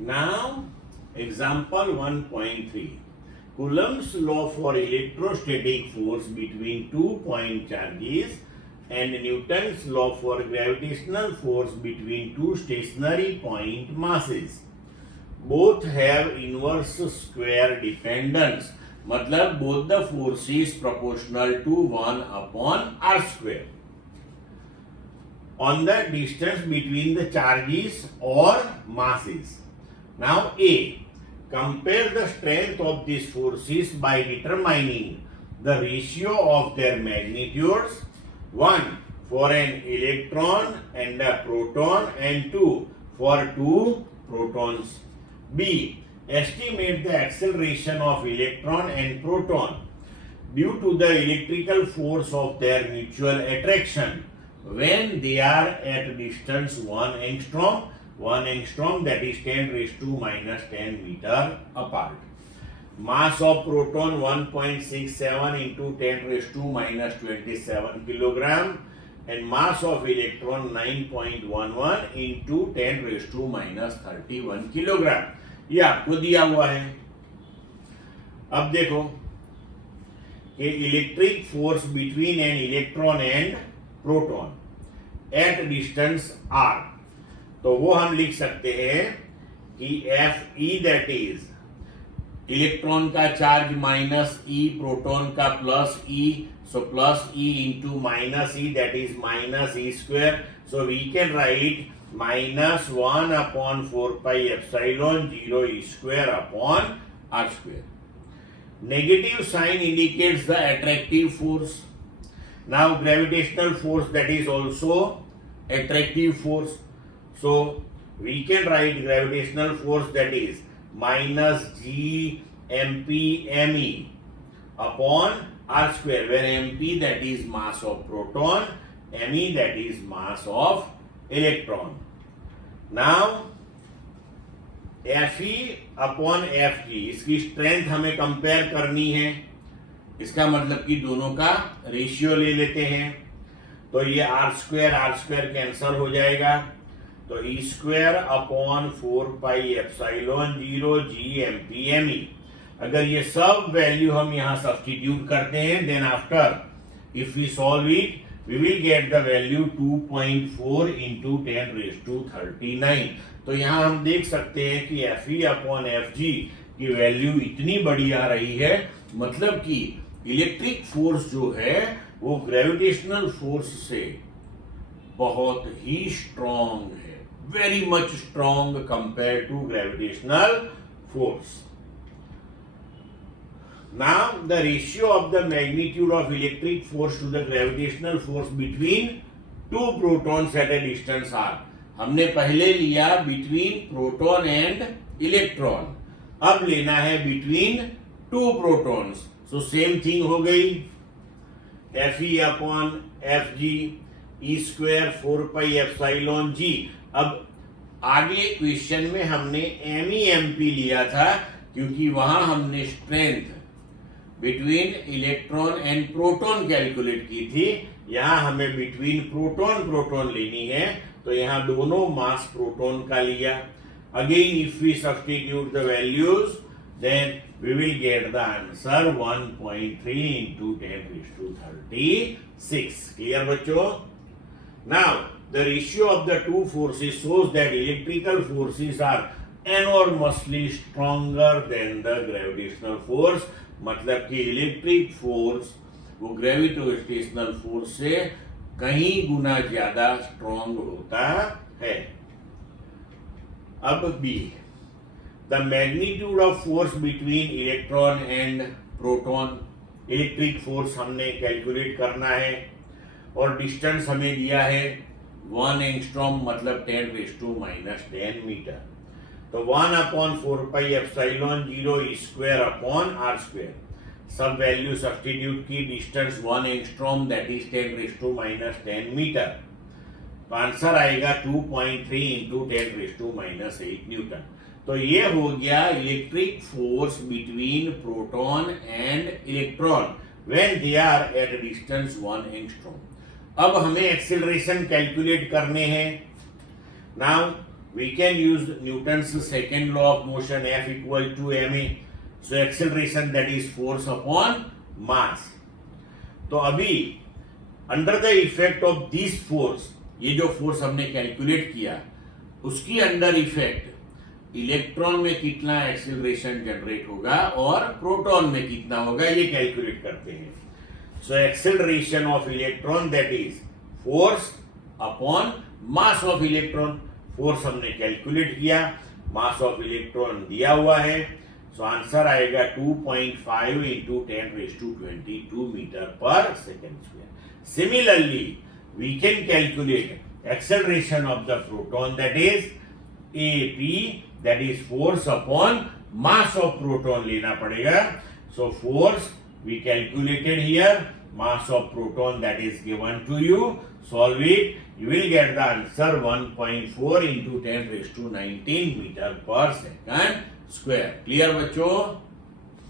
Now, example 1.3. Coulomb's law for electrostatic force between 2 point charges and Newton's law for gravitational force between two stationary point masses. Both have inverse square dependence. मतलब both the forces proportional to 1 upon r square on the distance between the charges or masses. Now A. Compare the strength of these forces by determining the ratio of their magnitudes. 1 for an electron and a proton, and 2 for two protons. B. Estimate the acceleration of electron and proton due to the electrical force of their mutual attraction when they are at distance 1 angstrom. 1 angstrom, that is 10 raised to minus 10 meter apart. Mass of proton 1.67 into 10 raised to minus 27 kilogram, and mass of electron 9.11 into 10 raised to minus 31 kilogram. ये आपको दिया हुआ है. अब देखो कि electric force between an electron and proton at distance r, तो वो हम लिख सकते हैं कि F E that is electron का चार्ज माइनस ई, प्रोटॉन का plus E, so plus E into minus E, that is minus E square. So we can write minus 1 upon 4 pi epsilon 0 e square upon r square. Negative sign indicates the attractive force. Now gravitational force, that is also attractive force. So we can write gravitational force, that is minus g mp me upon r square, where mp that is mass of proton, me that is mass of electron. Now Fe upon Fg, इसकी strength हमें compare करनी है. इसका मतलब कि दोनों का ratio ले लेते हैं. तो ये r स्क्वायर कैंसल हो जाएगा. तो E square upon 4 pi epsilon 0 G MP ME. अगर ये सब वैल्यू हम यहाँ सब्स्टिट्यूट करते हैं, then after if we solve it we will get the value 2.4 into 10 raised to 39. तो यहाँ हम देख सकते हैं कि Fe अपॉन Fg की वैल्यू इतनी बड़ी आ रही है, मतलब कि इलेक्ट्रिक फोर्स जो है वो ग्रेविटेशनल फोर्स से बहुत ही स्ट्रॉन्ग है, very much strong compare to gravitational force. Now the ratio of the magnitude of electric force to the gravitational force between two protons at a distance r. हमने पहले लिया between proton and electron, अब लेना है between two protons. So same thing हो गई. Fe upon Fg e square 4 pi epsilon g. अब आगे क्वेश्चन में हमने MEMP लिया था, क्योंकि वहां हमने strength between electron and proton calculate की थी. यहां हमें बिटवीन प्रोटॉन लेनी है, तो यहां दोनों मास प्रोटॉन का लिया. Again if we substitute the values, then we will get the answer 1.3 into 10 raised to 36. Clear बच्चों? Now the ratio of the two forces shows that electrical forces are enormously stronger than the gravitational force. मतलब कि electric force वो gravitational force से कहीं गुना ज्यादा strong होता है. अब B, the magnitude of force between electron and proton. Electric force हमने कैलकुलेट करना है और डिस्टेंस हमें दिया है 1 एंगस्ट्रॉम, मतलब 10 raised to minus 10 मीटर. तो 1 upon 4 pi epsilon 0 E square upon R square. सब वैल्यू सब्स्टिट्यूट की. Distance 1 angstrom, that is 10 raised to minus 10 metre. तो आंसर आएगा 2.3 into 10 raised to minus 8 newton. तो ये हो गया electric force between proton and electron when they are at distance 1 angstrom. अब हमें एक्सेलरेशन कैलकुलेट करने हैं. Now we can use Newton's second law of motion, F equal to ma. So acceleration, that is force upon mass. तो अभी under the effect of this force, ये जो force हमने calculate किया उसकी अंडर इफेक्ट इलेक्ट्रॉन में कितना acceleration generate होगा और प्रोटॉन में कितना होगा ये कैलकुलेट करते हैं. So acceleration of electron, that is force upon mass of electron. Force हमने कैलकुलेट किया, मास ऑफ इलेक्ट्रॉन दिया हुआ है. सो आंसर आएगा 2.5 into 10⁻22 मीटर पर second square. Similarly, we can calculate acceleration of the proton, that is AP, that is force upon mass of proton लेना पड़ेगा. So force we calculated here, mass of proton that is given to you. Solve it, you will get the answer 1.4 into 10⁻19 meter per second square. Clear बच्चों?